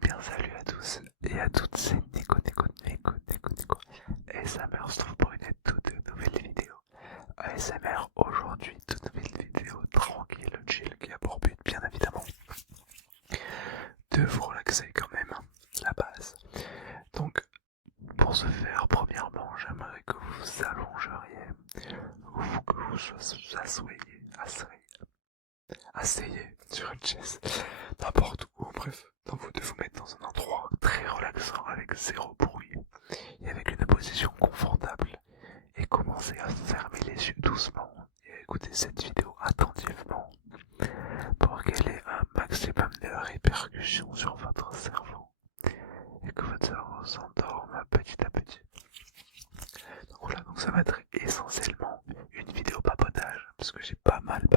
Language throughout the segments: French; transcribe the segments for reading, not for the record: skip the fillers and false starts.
Eh bien salut à tous et à toutes, c'est Nico ASMR se trouve pour une toute nouvelle vidéo. ASMR aujourd'hui, toute nouvelle vidéo tranquille, chill, qui a pour but bien évidemment de vous relaxer quand même, la base. Donc pour ce faire, premièrement, j'aimerais que vous vous allongeriez ou que vous asseyez sur une chaise, n'importe où, bref, vous de vous mettre dans un endroit très relaxant avec zéro bruit et avec une position confortable et commencez à fermer les yeux doucement et à écouter cette vidéo attentivement pour qu'elle ait un maximum de répercussions sur votre cerveau et que votre cerveau s'endorme petit à petit. Donc voilà, donc ça va être essentiellement une vidéo papotage parce que j'ai pas mal de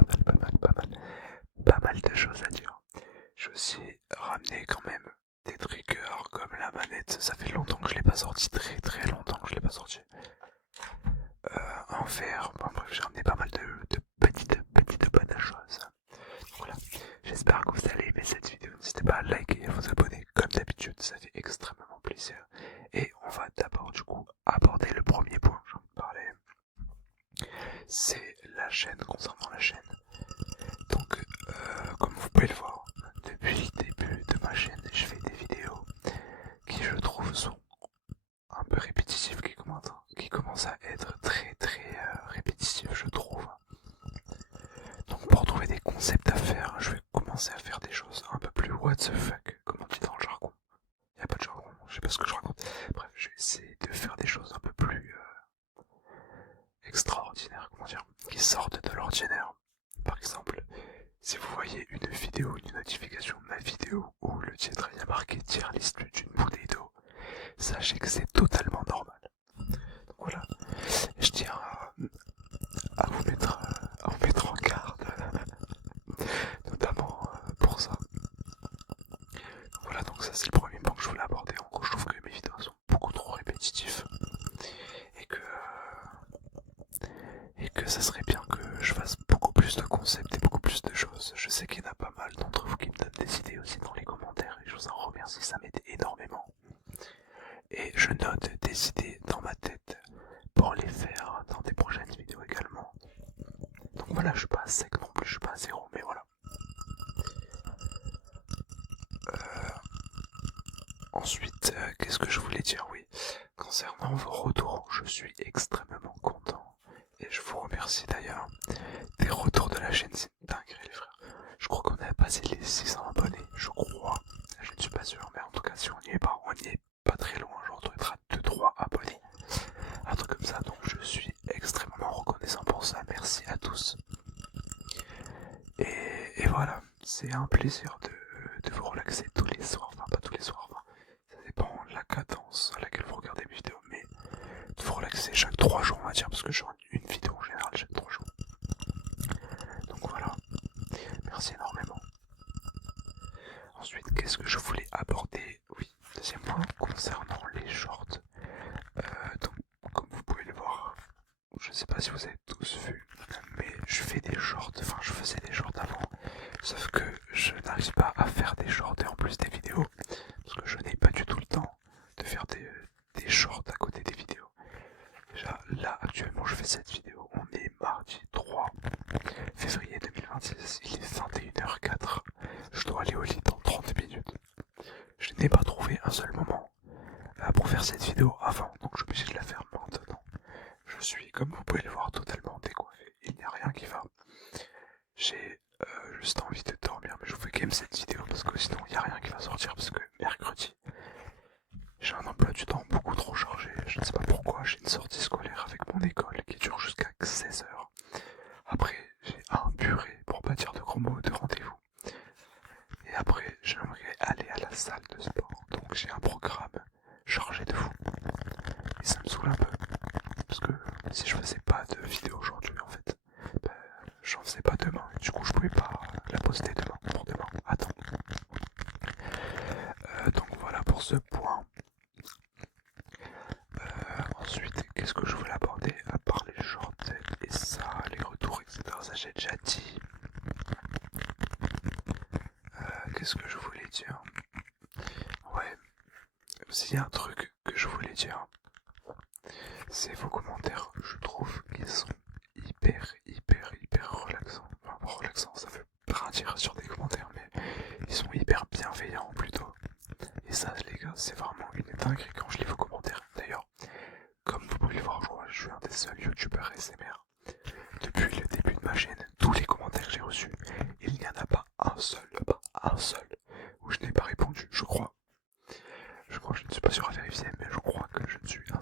choses à dire. Je vais aussi ramener quand même des triggers comme la manette, ça fait longtemps que je l'ai pas sorti, très longtemps que je l'ai pas sorti. En faire, bon, bref, j'ai ramené pas mal de petites bonnes choses. Donc voilà, j'espère que vous allez aimer cette vidéo, n'hésitez pas à liker et à vous abonner comme d'habitude, ça fait extrêmement plaisir. Et on va d'abord du coup aborder le premier point, j'en parlais, c'est la chaîne, concernant la chaîne. Donc comme vous pouvez le voir, depuis le début de ma chaîne, je fais des vidéos qui je trouve sont un peu répétitives, qui commencent à être très répétitives je trouve. Donc pour trouver des concepts à faire, je vais commencer à faire des choses un peu plus what the fuck, comme on dit dans le jargon. Il n'y a pas de jargon, je sais pas ce que je raconte. Bref, je vais essayer de faire des choses un peu plus extraordinaires, comment dire, qui sortent de l'ordinaire. Par exemple, si vous voyez une vidéo, une notification de ma vidéo où le titre y a marqué tier list d'une bouteille d'eau, sachez que c'est totalement normal. Donc voilà, je tiens à vous mettre en garde, notamment pour ça. Donc voilà, donc ça c'est le premier point que je voulais aborder. En gros, je trouve que mes vidéos sont beaucoup trop répétitives et que ça serait bien que je fasse beaucoup plus de concepts et beaucoup plus de choses. Je sais qu'il y en a pas mal d'entre vous qui me donnent des idées aussi dans les commentaires et je vous en remercie, ça m'aide énormément. Et je note des idées dans ma tête pour les faire dans des prochaines vidéos également. Donc voilà, je suis pas à sec non plus, je suis pas à zéro, mais voilà. Ensuite, qu'est-ce que je voulais dire? Oui, concernant vos retours, je suis extrêmement content. Et je vous remercie d'ailleurs. Des retours de la chaîne, c'est une dinguerie les frères. Je crois qu'on a passé les 600 abonnés, je crois. Je ne suis pas sûr, mais en tout cas, si on n'y est pas très loin. Genre, on doit être à 2-3 abonnés. Un truc comme ça, donc je suis extrêmement reconnaissant pour ça. Merci à tous. Et voilà, c'est un plaisir de vous relaxer tous les soirs. Enfin, pas tous les soirs, enfin, ça dépend de la cadence à laquelle vous regardez mes vidéos, mais de vous relaxer chaque 3 jours, on va dire, parce que je rends une vidéo en général chaque 3 jours. Donc voilà, merci énormément. Ensuite, qu'est-ce que je voulais aborder? Oui, deuxième point concernant les shorts. Donc, comme vous pouvez le voir, je sais pas si vous avez tous vu, mais je fais des shorts, enfin je faisais des shorts avant, sauf que je n'arrive pas à faire des shorts et en plus des vidéos, parce que je n'ai pas du tout le temps de faire des shorts à côté des vidéos. Déjà, là, actuellement, je fais cette vidéo, on est mardi 3 février 2026, il est 21h04, je dois aller au lit dans 30 minutes. Je n'ai pas trouvé un seul moment pour faire cette vidéo avant, donc je suis obligé de la faire maintenant. Je suis, comme vous pouvez le voir, totalement décoiffé, il n'y a rien qui va. J'ai juste envie de dormir, mais je vous fais quand même cette vidéo parce que sinon il n'y a rien qui va sortir, parce que mercredi, j'ai un emploi du temps beaucoup trop chargé, je ne sais pas pourquoi, j'ai une sortie scolaire avec mon école qui dure jusqu'à 16h. Après, j'ai un purée, pour pas dire de gros mots, de rendez-vous. Et après, j'aimerais aller à la salle de sport, donc j'ai un programme chargé de fou. Et ça me saoule un peu, parce que si je faisais pas de vidéo aujourd'hui, en fait, ben, j'en faisais pas demain, et du coup je pouvais pas la poster demain, pour demain. Attends. Donc voilà pour ce point. Ensuite, qu'est-ce que je voulais aborder à part les shorts et ça, les retours, etc. Ça j'ai déjà dit. Qu'est-ce que je voulais dire? S'il y a un truc que je voulais dire, c'est vos commentaires. Je trouve qu'ils sont hyper relaxants. Enfin, bon, relaxants, ça veut rien dire sur des commentaires, mais ils sont hyper bienveillants plutôt. Et ça, les gars, c'est vraiment une dinguerie quand je lis vos commentaires. D'ailleurs, comme vous pouvez le voir, je crois que je suis un des seuls youtubeurs SMR. Depuis le début de ma chaîne, tous les commentaires que j'ai reçus, il n'y en a pas un seul, où je n'ai pas répondu, je crois. Je ne suis pas sûr à vérifier, mais je crois que je ne suis un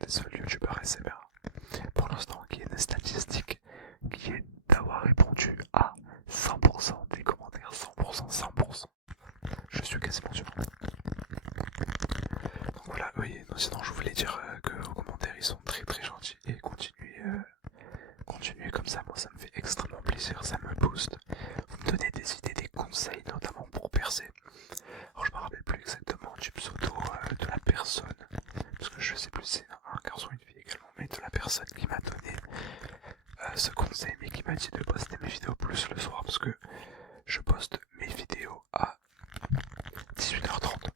des seuls youtubeurs SMR pour l'instant qui est une statistique qui est d'avoir répondu à 100% des commentaires, 100%. Je suis quasiment sûr. Donc voilà, oui, non, sinon je voulais dire que vos commentaires ils sont très gentils et continuez comme ça, moi ça me fait extrêmement plaisir, ça me booste. Vous me donnez des idées, des conseils notamment pour percer. Alors je me rappelle plus exactement du pseudo de la personne, parce que je sais plus si c'est un garçon ou une fille également, mais de la personne qui m'a donné ce conseil, mais qui m'a dit de poster mes vidéos plus le soir, parce que je poste mes vidéos à 18h30.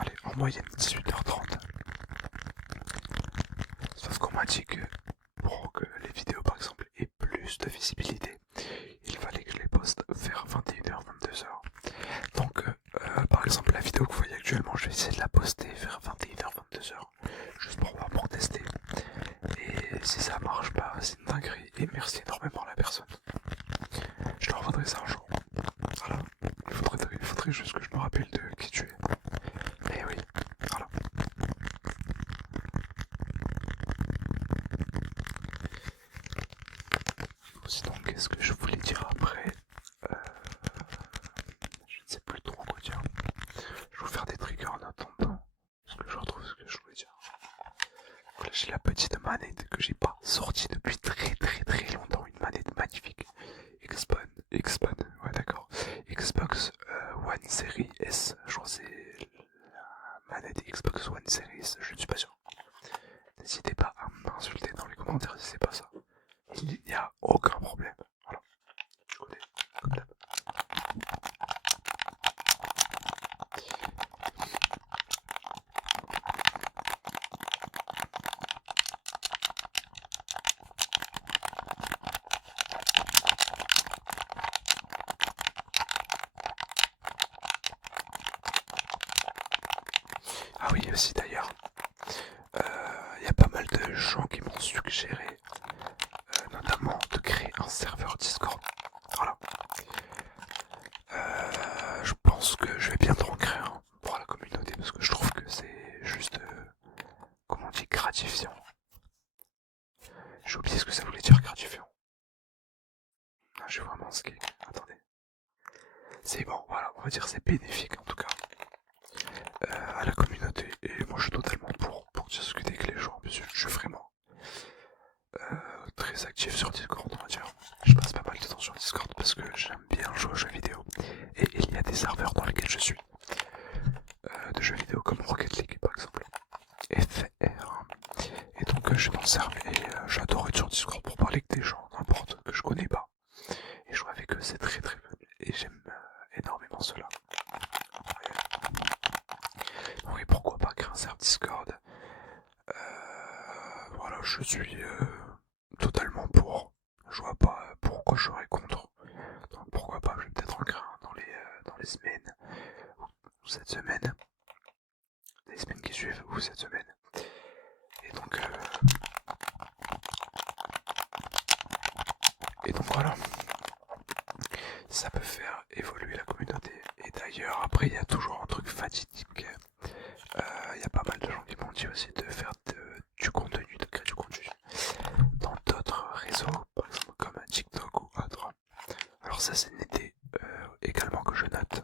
Allez, en moyenne 18h30. Sauf qu'on m'a dit que pour que les vidéos par exemple aient plus de visibilité, il fallait que je les poste vers 21h, 22h. Donc par exemple la vidéo que vous voyez actuellement, je vais essayer de la poster vers 21h, 22h, juste pour voir, pour tester. Et si ça marche pas, c'est une dinguerie. Et merci énormément à la personne. Je leur rendrai ça un jour. Voilà. Il faudrait juste que je me rappelle de qui tu es. Mais oui, voilà. Sinon, qu'est-ce que je voulais dire après je ne sais plus trop quoi dire. Je vais vous faire des triggers en attendant. Parce que je retrouve ce que je voulais dire. Donc là, j'ai la petite manette que j'ai pas sortie depuis très longtemps. Une manette magnifique. Xbox, ouais d'accord. Xbox One Series S. Je crois que c'est la manette Xbox One Series. Je ne suis pas sûr. N'hésitez pas à m'insulter dans les commentaires si c'est pas ça. Il n'y a aucun problème. Voilà. Tu connais, comme d'hab. Ah oui, aussi d'ailleurs, il y a pas mal de gens qui m'ont suggéré, notamment de créer un serveur Discord. Voilà. Je pense que je vais bientôt en créer un pour la communauté parce que je trouve que c'est juste, comment on dit, gratifiant. J'ai oublié ce que ça voulait dire gratifiant. Ah, j'ai vraiment ce qui... Attendez. C'est bon, voilà, on va dire c'est bénéfique en tout cas à la communauté. Et moi je suis totalement pour discuter avec les gens, parce que je suis vraiment très actif sur Discord, on va dire. Je passe pas mal de temps sur Discord parce que j'aime bien jouer aux jeux vidéo. Et il y a des serveurs dans lesquels je suis. De jeux vidéo comme Rocket League par exemple. FR. Et donc je m'en sers et j'adore être sur Discord pour parler avec des gens, n'importe, que je connais pas. Et jouer avec eux c'est très fun. Et j'aime énormément cela. Oui, pourquoi pas créer un serveur Discord. Voilà, je suis totalement pour. Je vois pas pourquoi je serais contre. Donc pourquoi pas, je vais peut-être en créer un dans les semaines, ou cette semaine, les semaines qui suivent, ou cette semaine. Et donc voilà, ça peut faire évoluer la communauté. Et d'ailleurs, après, il y a toujours un truc fatidique. Il y a pas mal de gens qui m'ont dit aussi de faire du contenu, de créer du contenu dans d'autres réseaux, par exemple comme TikTok ou autre. Alors ça, c'est une idée également que je note.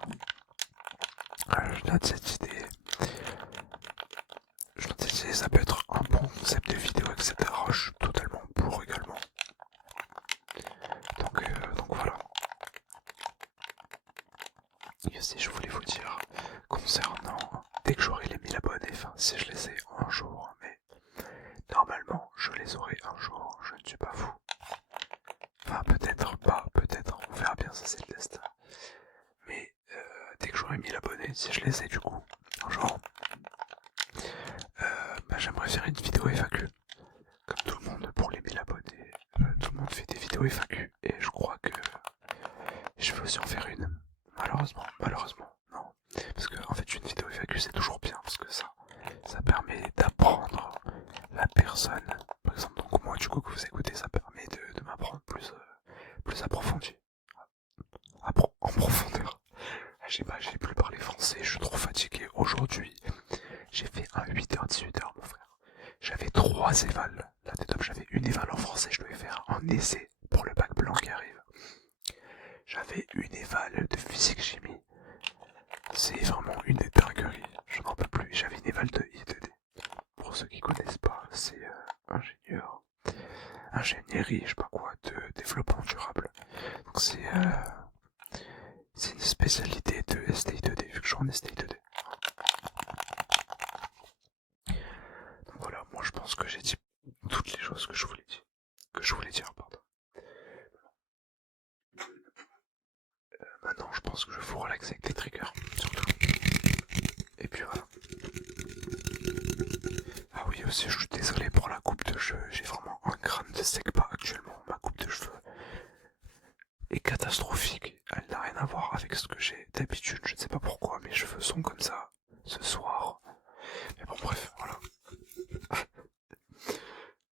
Je note cette idée. Ça peut être un bon concept de vidéo, etc. Je suis totalement pour également. Donc voilà. Et si je voulais vous dire, concernant dès que j'aurai les 1000 abonnés, enfin si je les ai un jour, mais normalement je les aurai un jour, je ne suis pas fou. Enfin peut-être pas, peut-être, on verra bien, ça c'est le test. Mais dès que j'aurai 1000 abonnés, si je les ai du coup, un jour, vécu, c'est toujours bien, parce que ça permet d'apprendre la personne. Par exemple, donc moi, du coup, que vous écoutez, ça permet de m'apprendre plus approfondi. En profondeur. Je sais pas, j'ai plus parlé français, je suis trop fatigué. Aujourd'hui, j'ai fait un 8h-18h, mon frère. J'avais 3 évals. Là, t'es top, j'avais une éval en français, je devais faire un essai pour le bac blanc qui arrive. J'avais une éval de physique-chimie. C'est vraiment une dinguerie, je n'en peux plus. J'avais une éval de I2D. Pour ceux qui connaissent pas, c'est ingénierie, je sais pas quoi, de développement durable. Donc c'est une spécialité de STI2D, vu que je suis en STI2D. Donc voilà, moi je pense que j'ai dit toutes les choses que je voulais dire, pardon. Maintenant je pense que je vais vous relaxer avec des triggers, surtout. Et puis voilà. Ah oui aussi, je suis désolé pour la coupe de cheveux, j'ai vraiment un crâne de sec-pas actuellement. Ma coupe de cheveux est catastrophique, elle n'a rien à voir avec ce que j'ai d'habitude, je ne sais pas pourquoi mes cheveux sont comme ça ce soir. Mais bon bref, voilà.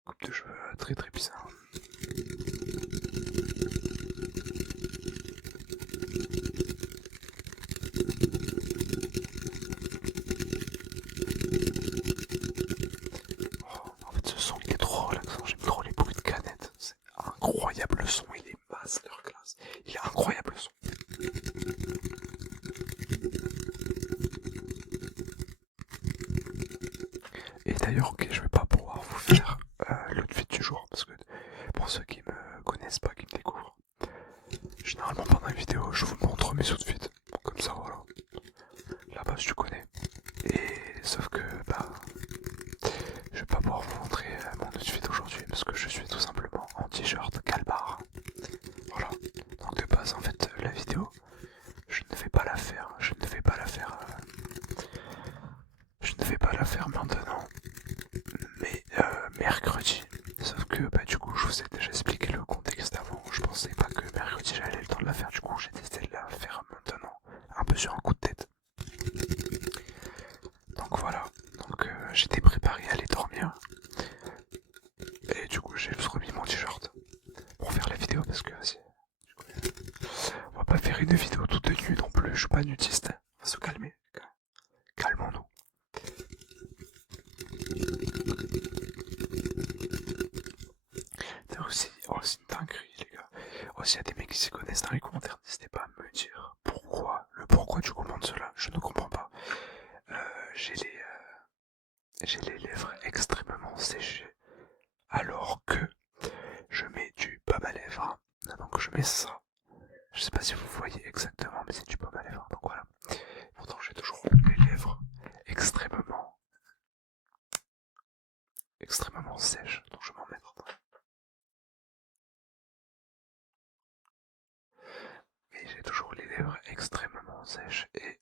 Coupe de cheveux très très bizarre. Oh, en fait ce son il est trop relaxant, j'aime trop les bruits de canettes. C'est incroyable le son, il est masterclass. Il est incroyable le son. Et d'ailleurs, ok, je vais pas pouvoir vous faire l'outfit du jour parce que pour ceux qui me connaissent pas, qui me découvrent, généralement pendant une vidéo, je vous montre mes outfits. Comme ça, voilà. La base, tu connais. Et sauf que, bah, je vais pas pouvoir vous montrer mon outfit aujourd'hui parce que je suis tout simplement en t-shirt calbar. Voilà. Donc de base, en fait, la vidéo, je ne vais pas la faire. Je ne vais pas la faire maintenant, mais mercredi. Sauf que bah du coup je vous ai déjà expliqué le contexte avant, je pensais pas que mercredi j'allais le temps de la faire, du coup j'ai décidé de la faire maintenant, un peu sur un coup de tête. Donc voilà, donc j'étais préparé à aller dormir, et du coup j'ai juste remis mon t-shirt pour faire la vidéo parce que on va pas faire une vidéo toute nue non plus, je suis pas nudiste, on va se calmer, calmons-nous. C'est une dinguerie les gars. S'il y a des mecs qui s'y connaissent dans les commentaires, n'hésitez pas à me dire le pourquoi tu commandes cela, je ne comprends pas. J'ai les lèvres extrêmement séchées, alors que je mets du baume à lèvres. Donc je mets ça. Je sais pas si vous voyez exactement, mais c'est du baume à lèvres. Donc voilà. Pourtant j'ai toujours les lèvres extrêmement sèches. Donc je vais m'en mettre. Mais j'ai toujours les lèvres extrêmement sèches et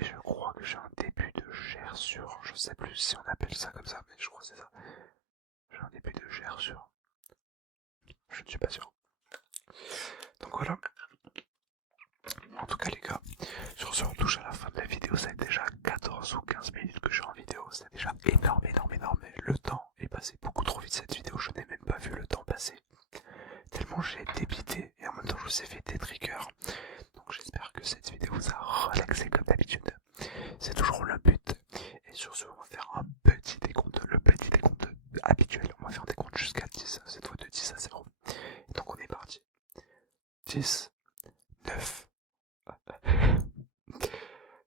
je crois que j'ai un début de gerçure. Je sais plus si on appelle ça comme ça, mais je crois que c'est ça. J'ai un début de gerçure. Je ne suis pas sûr. Donc voilà. En tout cas les gars, sur ce on touche à la fin de la vidéo. Ça fait déjà 14 ou 15 minutes que je suis en vidéo. C'est déjà énorme. Le temps est passé beaucoup trop vite cette vidéo. Je n'ai même pas vu le temps passer. Tellement j'ai débité et en même temps je vous ai fait des triggers. Donc j'espère que cette vidéo vous a relaxé comme d'habitude. C'est toujours le but. Et sur ce, on va faire un petit décompte, le petit décompte habituel. On va faire des comptes jusqu'à 10, cette fois de 10 à 0. Et donc on est parti. 10, 9,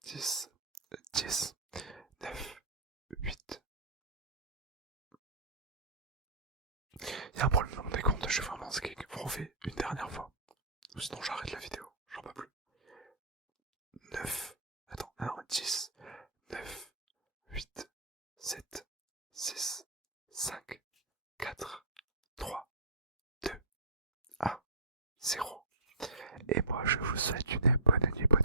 10, 10, 9, 8. Il y a un problème dans mon décompte, je suis vraiment skeg. Vous refait une dernière fois. Sinon j'arrête la vidéo, j'en peux plus. 9, attends, non, 10, 9, 8, 7, 6, 5, 4, 3, 2, 1, 0. Et moi je vous souhaite une bonne nuit, bonne